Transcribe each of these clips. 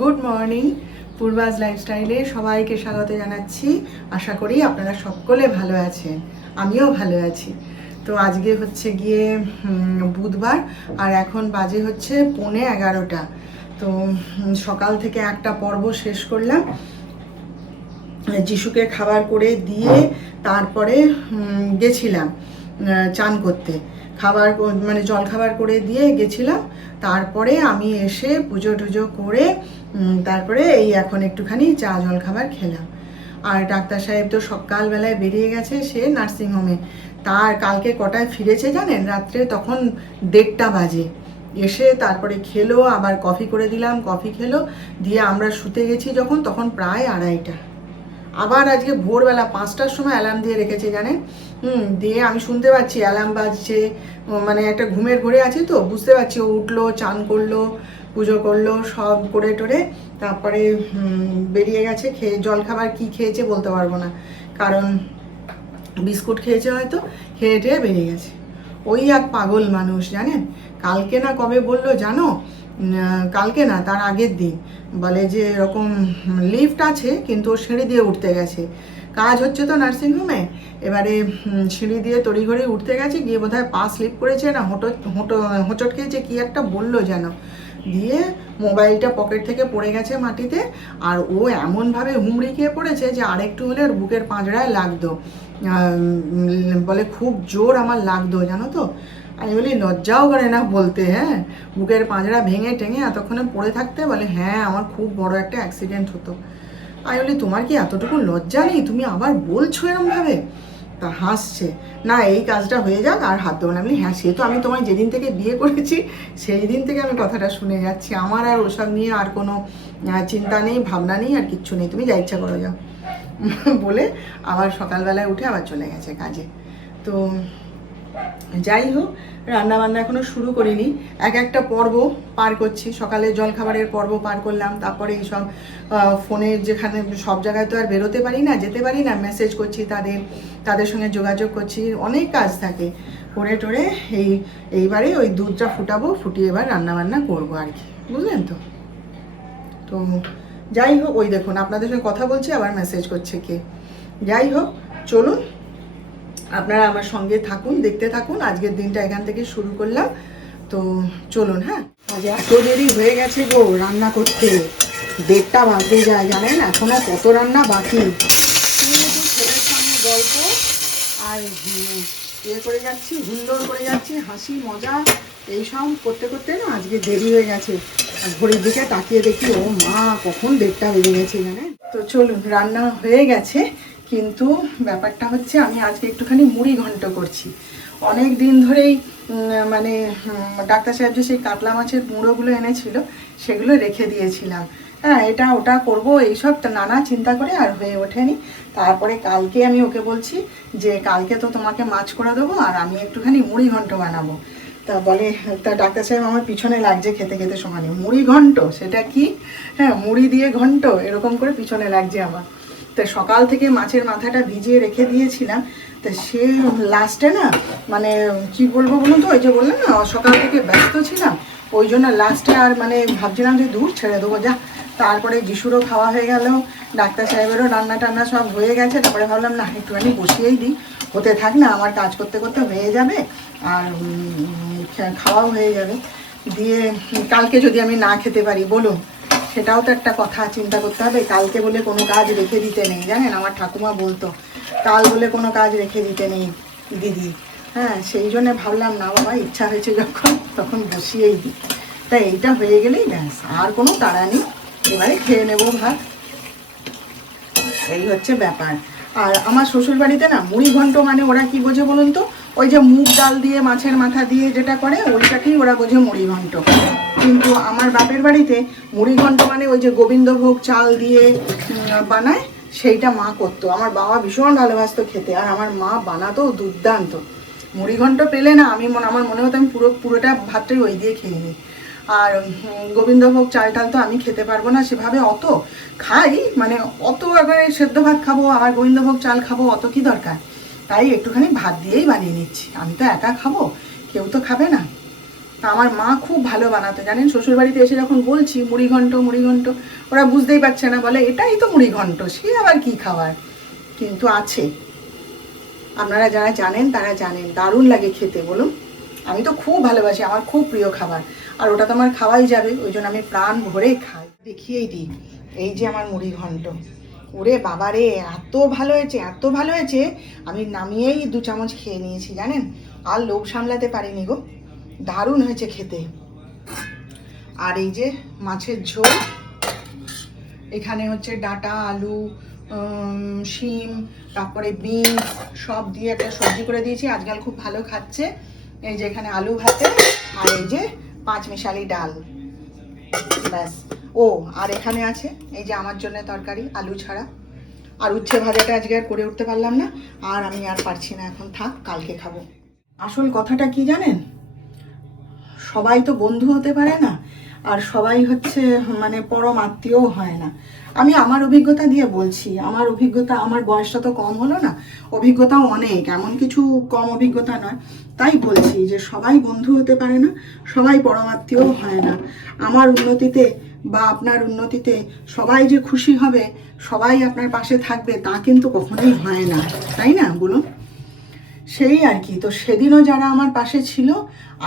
Good morning. পূর্বাজ লাইফস্টাইলে সবাইকে স্বাগত জানাচ্ছি। আশা করি আপনারা সকলে ভালো আছেন, আমিও ভালো আছি। তো আজকে হচ্ছে গিয়ে বুধবার, আর এখন বাজে হচ্ছে 11:15। তো সকাল থেকে একটা পর্ব শেষ করলাম, যিশুকে খাবার করে দিয়ে তারপরে গেছিলাম চান করতে। খাবার মানে জল খাবার করে দিয়ে গেছিলাম, তারপরে আমি এসে পুজো টুজো করে তারপরে এই এখন একটুখানি চা জল খাবার খেলাম। আর ডাক্তার সাহেব তো সকালবেলায় বেরিয়ে গেছে সে নার্সিংহোমে। তার কালকে কটায় ফিরেছে জানেন? রাত্রে তখন 1:30 বাজে। এসে তারপরে খেলো, আবার কফি করে দিলাম, কফি খেলো, দিয়ে আমরা শুতে গেছি যখন তখন প্রায় 2:30। আবার আজকে ভোরবেলা 5টার সময় অ্যালার্ম দিয়ে রেখেছে জানেন। দিয়ে আমি শুনতে পাচ্ছি অ্যালার্ম বাজছে, মানে একটা ঘুমের ঘরে আছি তো বুঝতে পারছি। ও উঠলো, চান করলো, পুজো করলো, সব করে টোরে তারপরে বেরিয়ে গেছে। খেয়ে জলখাবার কি খেয়েছে বলতে পারবো না, কারণ বিস্কুট খেয়েছে হয়তো, খেয়ে টেয়ে বেরিয়ে গেছে। ওই এক পাগল মানুষ জানেন। কালকে না কবে বললো জানো, কালকে না তার আগের দিন বলে যে এরকম লিফট আছে কিন্তু ও সিঁড়ি দিয়ে উঠতে গেছে। কাজ হচ্ছে তো নার্সিংহোমে, এবারে সিঁড়ি দিয়ে তড়িঘড়ি উঠতে গেছে, গিয়ে বোধহয় পা স্লিপ করেছে না হোঁচট খেয়েছে, কি একটা বললো যেন, দিয়ে মোবাইলটা পকেট থেকে পড়ে গেছে মাটিতে। আর ও এমনভাবে হুমড়ি খেয়ে পড়েছে যে আরেকটু হলে ওর বুকের পাঁজরায় লাগতো, বলে খুব জোর আমার লাগতো জানো তো। আমি বলি লজ্জাও করে না বলতে, হ্যাঁ বুকের পাঁজরা ভেঙে টেঙে এতক্ষণে পড়ে থাকতে, বলে হ্যাঁ আমার খুব বড় একটা অ্যাক্সিডেন্ট হতো। আমি বলি তোমার কি এতটুকু লজ্জা নেই, তুমি আবার বলছো এরমভাবে? তা হাসছে, না এই কাজটা হয়ে যাক আর হাত দেবো না। বলি হ্যাঁ সে তো আমি তোমায় যেদিন থেকে বিয়ে করেছি সেই দিন থেকে আমি কথাটা শুনে যাচ্ছি, আমার আর ওসব নিয়ে আর কোনো চিন্তা নেই, ভাবনা নেই, আর কিচ্ছু নেই, তুমি যা ইচ্ছা করো যাও। বলে আবার সকালবেলায় উঠে আবার চলে গেছে কাজে। তো যাই হোক, রান্নাবান্না এখনও শুরু করিনি, একটা পর্ব পার করছি। সকালে জলখাবারের পর্ব পার করলাম, তারপরে এইসব ফোনের যেখানে সব জায়গায় তো আর বেরোতে পারি না, যেতে পারি না, মেসেজ করছি তাদের সঙ্গে যোগাযোগ করছি, অনেক কাজ থাকে করে টোরে এইবারে ওই দুধটা ফুটাবো, ফুটিয়ে এবার রান্নাবান্না করবো আর কি, বুঝলেন তো। তো যাই হোক, ওই দেখুন আপনাদের সঙ্গে কথা বলছি আবার মেসেজ করছে কে। যাই হোক, চলুন আপনারা আমার সঙ্গে থাকুন, দেখতে থাকুন। আজকের দিনটা এখান থেকে শুরু করলাম, তো চলুন। হ্যাঁ, আজ এত দেরি হয়ে গেছে গো রান্না করতে, 1:30 বাজতে যায় জানেন, এখনো কত রান্না বাকি। ছেলের সঙ্গে গল্প আর করে যাচ্ছি, হুল্লোড় করে যাচ্ছি, হাসি মজা এইসব করতে করতে না আজকে দেরি হয়ে গেছে। ঘড়ির দিকে তাকিয়ে দেখি ও মা কখন 1:30 বেজে গেছে জানেন। তো চলুন, রান্না হয়ে গেছে, কিন্তু ব্যাপারটা হচ্ছে আমি আজকে একটুখানি মুড়ি ঘন্ট করছি। অনেক দিন ধরেই মানে ডাক্তার সাহেব যে সেই কাতলা মাছের মুড়োগুলো এনেছিল সেগুলো রেখে দিয়েছিলাম। হ্যাঁ, এটা ওটা করব এইসব নানা চিন্তা করে আর হয়ে ওঠেনি। তারপরে কালকে আমি ওকে বলছি যে কালকে তো তোমাকে মাছ করে দেবো আর আমি একটুখানি মুড়ি ঘন্ট বানাবো। তা বলে, তা ডাক্তার সাহেব আমার পিছনে লাগছে খেতে খেতে সমানে, মুড়ি ঘন্ট সেটা কি? হ্যাঁ, মুড়ি দিয়ে ঘন্ট এরকম করে পিছনে লাগছে আমার। তো সকাল থেকে মাছের মাথাটা ভিজিয়ে রেখে দিয়েছিলাম, তা সে লাস্টে না মানে কি বলবো বলুন তো, ওই যে বললাম না সকাল থেকে ব্যস্ত ছিলাম, ওই জন্য লাস্টে আর মানে ভাবছিলাম যে দূর ছেড়ে দেবো যা। তারপরে যিশুরও খাওয়া হয়ে গেল, ডাক্তার সাহেবেরও রান্না টান্না সব হয়ে গেছে, তারপরে ভাবলাম না একটুখানি বসিয়েই দিই, হতে থাক না, আমার কাজ করতে করতে হয়ে যাবে আর খাওয়াও হয়ে যাবে। দিয়ে কালকে যদি আমি না খেতে পারি বলুন, সেটাও তো একটা কথা, চিন্তা করতে হবে। কালকে বলে কোনো কাজ রেখে দিতে নেই জানেন, আমার ঠাকুমা বলতো কাল বলে কোনো কাজ রেখে দিতে নেই দিদি। হ্যাঁ, সেই জন্যে ভাবলাম না বাবা, ইচ্ছা হয়েছে যখন তখন বসিয়েই দিই। তাই এইটা হয়ে গেলেই ব্যাস, আর কোনো তাড়া নেই, এবারে খেয়ে নেবো ভাত, এই হচ্ছে ব্যাপার। আর আমার শ্বশুরবাড়িতে না মুড়ি ঘন্ট মানে ওরা কি বোঝে বলুন তো, ওই যে মুগ ডাল দিয়ে মাছের মাথা দিয়ে যেটা করে ওইটাকেই ওরা বোঝে মুড়ি ঘন্ট। কিন্তু আমার বাপের বাড়িতে মুড়ি ঘন্ট মানে ওই যে গোবিন্দভোগ চাল দিয়ে বানায়, সেইটা মা করতো। আমার বাবা ভীষণ ভালোবাসতো খেতে, আর আমার মা বানাতো দুর্দান্ত। মুড়ি ঘন্ট পেলে না আমার মনে হতো আমি পুরোটা ভাতটাই ওই দিয়ে খেয়ে নিই। আর গোবিন্দভোগ চাল টাল তো আমি খেতে পারবো না সেভাবে, অত খাই মানে অত এবারে সেদ্ধ ভাত খাবো আবার গোবিন্দভোগ চাল খাবো, অত কি দরকার। তাই একটুখানি ভাত দিয়েই বানিয়ে নিচ্ছি, আমি তো একা খাবো, কেউ তো খাবে না, আমার মা খুব ভালো বানাতো জানেন, শ্বশুরবাড়িতে এসে যখন বলছি মুড়িঘণ্ট মুড়িঘণ্ট, ওরা বুঝতেই পারছে না, বলে এটাই তো মুড়িঘণ্ট, সে আবার কি খাবার, কিন্তু আছে। আপনারা যারা জানেন তারা জানেন, দারুণ লাগে খেতে বলুন। আমি তো খুব ভালোবাসি, আমার খুব প্রিয় খাবার, আর ওটা তো আমার খাওয়াই যাবে, ওই জন্য আমি প্রাণ ভরে খাই। দেখিয়েই দিই, এই যে আমার মুড়িঘণ্ট, ওরে বাবারে এত ভালো হয়েছে, এত ভালো হয়েছে, আমি নামিয়েই 2 চামচ খেয়ে নিয়েছি জানেন, আর লোভ সামলাতে পারিনি গো, দারুণ হয়েছে খেতে। আর এই যে মাছের ঝোল, এখানে হচ্ছে ডাঁটা, আলু, শিম, তারপরে বিনস সব দিয়ে একটা সবজি করে দিয়েছি, আজকাল খুব ভালো খাচ্ছে। এই যে এখানে আলু ভাতে, আর এই যে 5 মিশালি ডাল, ব্যাস। ও আর এখানে আছে এই যে আমার জন্য তরকারি আলু ছাড়া, আর উচ্ছে ভাজাটা আজকে আর করে উঠতে পারলাম না, আর আমি আর পারছি না, এখন থাক, কালকে খাবো। আসল কথাটা কি জানেন, সবাই তো বন্ধু হতে পারে না, আর সবাই হচ্ছে মানে পরম আত্মীয়ও হয় না। আমি আমার অভিজ্ঞতা দিয়ে বলছি, আমার অভিজ্ঞতা, আমার বয়সটা তো কম হলো না, অভিজ্ঞতাও অনেক, এমন কিছু কম অভিজ্ঞতা নয়, তাই বলছি যে সবাই বন্ধু হতে পারে না, সবাই পরম আত্মীয়ও হয় না। আমার উন্নতিতে বা আপনার উন্নতিতে সবাই যে খুশি হবে, সবাই আপনার পাশে থাকবে, তা কিন্তু কখনোই হয় না, তাই না বলুন? সেই আর কি। তো সেদিনও যারা আমার পাশে ছিল,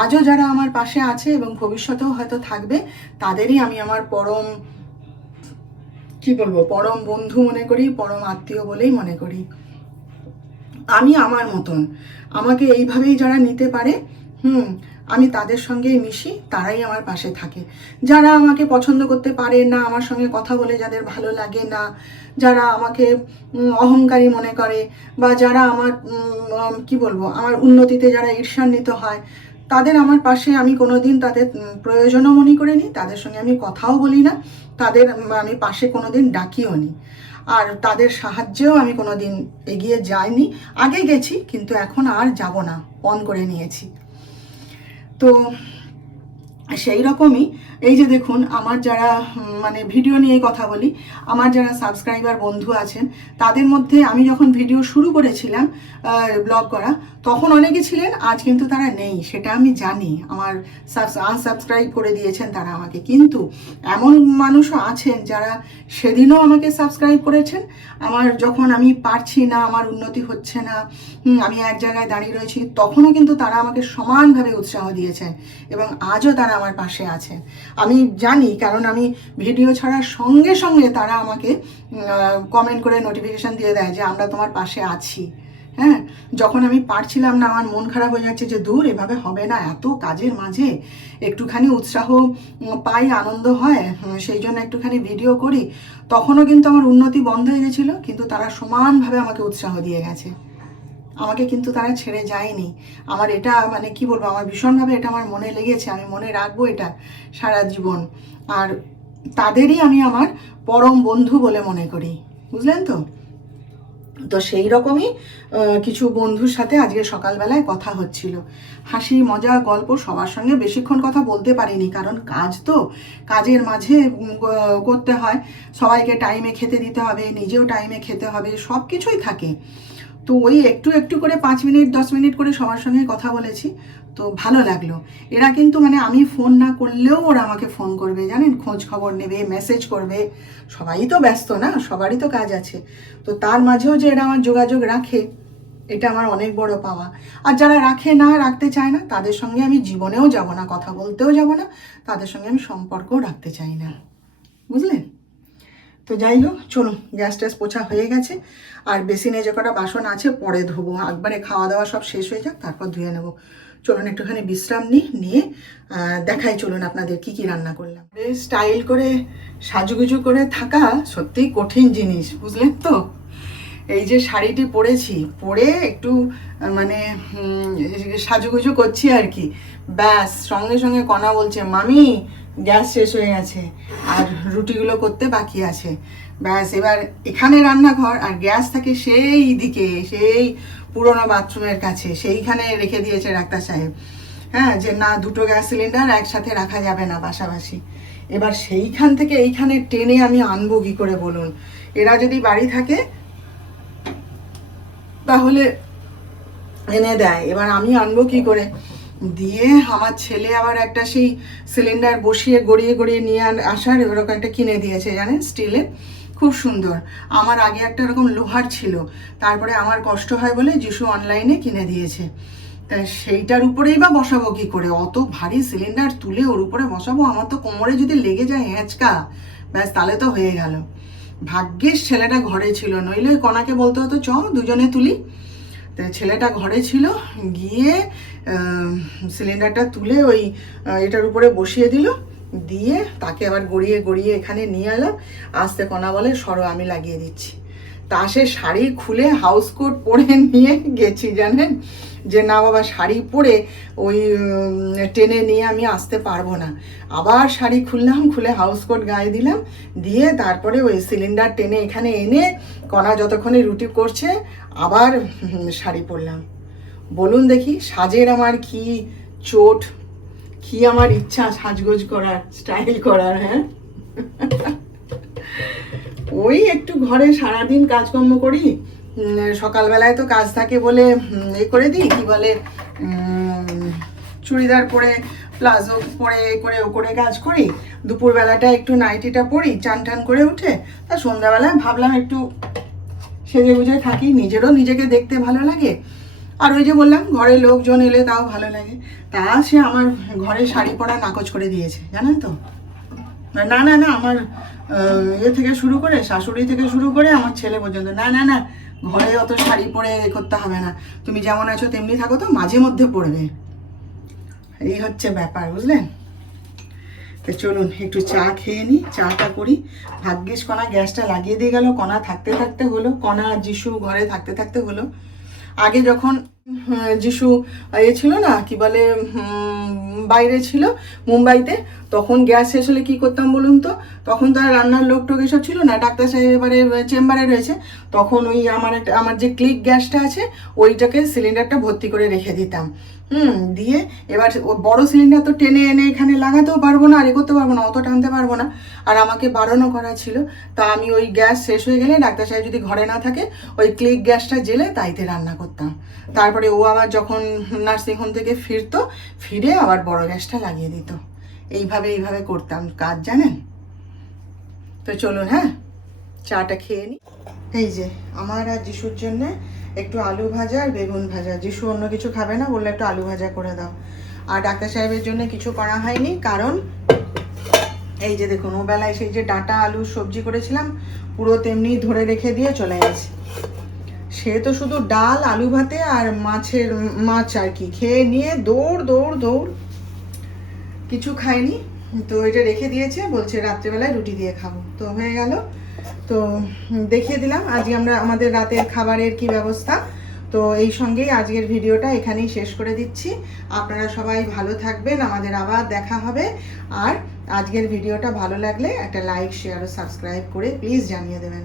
আজও যারা আমার পাশে আছে এবং ভবিষ্যতেও হয়তো থাকবে, তাদেরই আমি আমার পরম, কি বলবো, পরম বন্ধু মনে করি, পরম আত্মীয় বলেই মনে করি। আমি আমার মতন, আমাকে এইভাবেই যারা নিতে পারে, আমি তাদের সঙ্গেই মিশি, তারাই আমার পাশে থাকে। যারা আমাকে পছন্দ করতে পারে না, আমার সঙ্গে কথা বলে যাদের ভালো লাগে না, যারা আমাকে অহংকারী মনে করে, বা যারা আমার কি বলবো, আমার উন্নতিতে যারা ঈর্ষান্বিত হয়, তাদের আমার পাশে আমি কোনোদিন তাদের প্রয়োজনও মনে করিনি, তাদের সঙ্গে আমি কথাও বলি না, তাদের আমি পাশে কোনোদিন ডাকিও নি, আর তাদের সাহায্যেও আমি কোনোদিন এগিয়ে যাইনি। আগে গেছি, কিন্তু এখন আর যাব না, পণ করে নিয়েছি। তো সেই রকমই এই যে দেখুন, আমার যারা মানে ভিডিও নিয়ে কথা বলি, আমার যারা সাবস্ক্রাইবার বন্ধু আছেন, তাদের মধ্যে আমি যখন ভিডিও শুরু করেছিলাম ব্লগ করা, তখন অনেকে ছিলেন, আজ কিন্তু তারা নেই, সেটা আমি জানি, আমার আনসাবস্ক্রাইব করে দিয়েছেন তারা আমাকে, কিন্তু এমন মানুষও আছেন যারা সেদিনও আমাকে সাবস্ক্রাইব করেছেন, আমার যখন আমি পারছি না, আমার উন্নতি হচ্ছে না, আমি এক জায়গায় দাঁড়িয়ে রয়েছি, তখনও কিন্তু তারা আমাকে সমানভাবে উৎসাহ দিয়েছেন, এবং আজও তারা আমার পাশে আছেন। আমি জানি, কারণ আমি ভিডিও ছাড়ার সঙ্গে সঙ্গে তারা আমাকে কমেন্ট করে নোটিফিকেশান দিয়ে দেয় যে আমরা তোমার পাশে আছি। হ্যাঁ, যখন আমি পারছিলাম না, আমার মন খারাপ হয়ে যাচ্ছে যে দূর, এভাবে হবে না, এত কাজের মাঝে একটুখানি উৎসাহ পাই, আনন্দ হয়, সেই জন্য একটুখানি ভিডিও করি, তখনও কিন্তু আমার উন্নতি বন্ধ হয়ে গেছিলো, কিন্তু তারা সমানভাবে আমাকে উৎসাহ দিয়ে গেছে, আমাকে কিন্তু তারা ছেড়ে যায়নি। আমার এটা মানে কি বলবো, আমার ভীষণভাবে এটা আমার মনে লেগেছে, আমি মনে রাখবো এটা সারা জীবন, আর তাদেরই আমি আমার পরম বন্ধু বলে মনে করি, বুঝলেন তো? তো সেই রকমই কিছু বন্ধুর সাথে আজকে সকালবেলায় কথা হচ্ছিল, হাসি মজা গল্প, সবার সঙ্গে বেশিক্ষণ কথা বলতে পারিনি, কারণ কাজ তো, কাজের মাঝে করতে হয়, সবাইকে টাইমে খেতে দিতে হবে, নিজেও টাইমে খেতে হবে, সব কিছুই থাকে। তো ওই একটু একটু করে 5 মিনিট 10 মিনিট করে সবার সঙ্গে কথা বলেছি, তো ভালো লাগলো। এরা কিন্তু মানে আমি ফোন না করলেও ওরা আমাকে ফোন করবে, জানেন, খোঁজ খবর নেবে, মেসেজ করবে, সবাই তো ব্যস্ত না, সবারই তো কাজ আছে, তো তার মাঝেও যে এরা আমার যোগাযোগ রাখে, এটা আমার অনেক বড় পাওয়া। আর যারা রাখে না, রাখতে চায় না, তাদের সঙ্গে আমি জীবনেও যাব না, কথা বলতেও যাব না, তাদের সঙ্গে আমি সম্পর্কও রাখতে চাই না, বুঝলেন? তো যাই হোক, চলুন, গ্যাস ট্যাস পোছা হয়ে গেছে, আর বেসিনে যে কটা বাসন আছে পরে ধোবো, একবারে খাওয়া দাওয়া সব শেষ হয়ে যাক, তারপর ধুয়ে নেবো। চলুন একটুখানি বিশ্রাম নিয়ে দেখাই, চলুন আপনাদের কি কি রান্না করলাম। স্টাইল করে সাজুগুজু করে থাকা সত্যিই কঠিন জিনিস, বুঝলেন তো? এই যে শাড়িটি পরেছি, পরে একটু মানে সাজুগুজু করছি আর কি, ব্যাস সঙ্গে সঙ্গে কণা বলছে, মামি গ্যাস শেষ হয়ে গেছে আর রুটিগুলো করতে বাকি আছে, ব্যাস এবার এখানে রান্নাঘর, আর গ্যাস থাকে সেই দিকে, সেই পুরনো বাথরুমের কাছে, সেইখানে রেখে দিয়েছে ডাক্তার সাহেব, হ্যাঁ, যে না, 2টো গ্যাস সিলিন্ডার একসাথে রাখা যাবে না পাশাপাশি। এবার সেইখান থেকে এইখানে টেনে আমি আনবো কি করে বলুন? এরা যদি বাড়ি থাকে তাহলে এনে দেয়, এবার আমি আনবো কি করে? দিয়ে আমার ছেলে আবার একটা সেই সিলিন্ডার বসিয়ে গড়িয়ে গড়িয়ে নিয়ে আসার এরকম একটা কিনে দিয়েছে, জানেন, স্টিলের, খুব সুন্দর। আমার আগে একটা এরকম লোহার ছিল, তারপরে আমার কষ্ট হয় বলে যিশু অনলাইনে কিনে দিয়েছে। তা সেইটার উপরেই বা বসাবো কী করে? অত ভারী সিলিন্ডার তুলে ওর উপরে বসাবো, আমার তো কোমরে যদি লেগে যায় হ্যাঁচকা, ব্যাস তাহলে তো হয়ে গেল। ভাগ্যিস ছেলেটা ঘরে ছিল, নইলে কণাকে বলতে হতো চ দুজনে তুলি। তো ছেলেটা ঘরে ছিল, গিয়ে সিলিন্ডারটা তুলে ওই এটার উপরে বসিয়ে দিল, দিয়ে তাকে আবার গড়িয়ে গড়িয়ে এখানে নিয়ে এলাম। আসতে কণা বলে সরো আমি লাগিয়ে দিচ্ছি। তা সে শাড়ি খুলে হাউস কোট পরে নিয়ে গেছি, জানেন, যে না বাবা শাড়ি পরে ওই টেনে নিয়ে আমি আসতে পারবো না। আবার শাড়ি খুললাম, খুলে হাউস কোট গায়ে দিলাম, দিয়ে তারপরে ওই সিলিন্ডার টেনে এখানে এনে কণা যতক্ষণে রুটি করছে আবার শাড়ি পরলাম। বলুন দেখি, সাজের আমার কি চোট, কি আমার ইচ্ছা সাজগোজ করার, স্টাইল করার, হ্যাঁ। ওই একটু ঘরে সারাদিন কাজকর্ম করি, সকালবেলায় তো কাজ থাকে বলে এ করে দিই, কি বলে, চুড়িদার পরে প্লাজো পরে করে ও করে কাজ করি। দুপুরবেলাটা একটু নাইটিটা পরি চান টান করে উঠে, তা সন্ধ্যাবেলায় ভাবলাম একটু সেজে গুজে থাকি, নিজেরও নিজেকে দেখতে ভালো লাগে, আর ওই যে বললাম ঘরে লোকজন এলে তাও ভালো লাগে। তা সে আমার ঘরে শাড়ি পরা নাকচ করে দিয়েছে, জানেন তো। না না না, আমার ইয়ে থেকে শুরু করে, শাশুড়ি থেকে শুরু করে আমার ছেলে পর্যন্ত, না না না, ঘরে অত শাড়ি পরে করতে হবে না, তুমি যেমন আছো তেমনি থাকো, তো মাঝে মধ্যে পরবে, এই হচ্ছে ব্যাপার, বুঝলেন। তো চলুন একটু চা খেয়ে নিই, চাটা করি। ভাগ্যিস কণা গ্যাসটা লাগিয়ে দিয়ে গেল, কণা থাকতে থাকতে হলো, কণা আর যিশু ঘরে থাকতে থাকতে হলো। আগে যখন যিশু এ ছিল না, কি বলে, বাইরে ছিল মুম্বাইতে, তখন গ্যাস শেষ হলে কী করতাম বলুন তো? তখন তো আর রান্নার লোক টোক এসব ছিল না, ডাক্তার সাহেব এবারে চেম্বারে রয়েছে, তখন ওই আমার যে ক্লিক গ্যাসটা আছে ওইটাকে সিলিন্ডারটা ভর্তি করে রেখে দিতাম। দিয়ে এবার ও বড় সিলিন্ডার তো টেনে এনে এখানে লাগাতেও পারবো না, আর এ করতে পারবো না, অত টানতে পারবো না, আর আমাকে বারণও করা ছিল। তা আমি ওই গ্যাস শেষ হয়ে গেলে ডাক্তার সাহেব যদি ঘরে না থাকে ওই ক্লিক গ্যাসটা জেলে তাইতে রান্না করতাম। তারপরে ও আবার যখন নার্সিংহোম থেকে ফিরতো, ফিরে আবার বড় গ্যাসটা লাগিয়ে দিত। এইভাবে করতাম কাজ, জানেন। তো চলুন, হ্যাঁ, চাটা খেয়ে নিই। এই যে আমার আর যিশুর জন্যে একটু আলু ভাজা আর বেগুন ভাজা, যিশু অন্য কিছু খাবে না, বললে একটু আলু ভাজা করে দাও। আর ডাক্তার সাহেবের জন্য কিছু করা হয়নি, কারণ এই যে দেখুন, ও বেলায় সেই যে ডাঁটা আলু সবজি করেছিলাম পুরো তেমনি ধরে রেখে দিয়ে চলে গেছে। সে তো শুধু ডাল আলু ভাতে আর মাছ আর কি খেয়ে নিয়ে দৌড় দৌড় দৌড়, কিছু খায়নি। তো এটা রেখে দিয়েছে, বলছে রাত্রেবেলায় রুটি দিয়ে খাবো, তো হয়ে গেল। তো দেখিয়ে দিলাম আজকে আমরা আমাদের রাতের খাবারের কি ব্যবস্থা। তো এই সঙ্গেই আজকের ভিডিওটা এখানেই শেষ করে দিচ্ছি। আপনারা সবাই ভালো থাকবেন, আমাদের আবার দেখা হবে। আর আজকের ভিডিওটা ভালো লাগলে একটা লাইক, শেয়ার ও সাবস্ক্রাইব করে প্লিজ জানিয়ে দেবেন।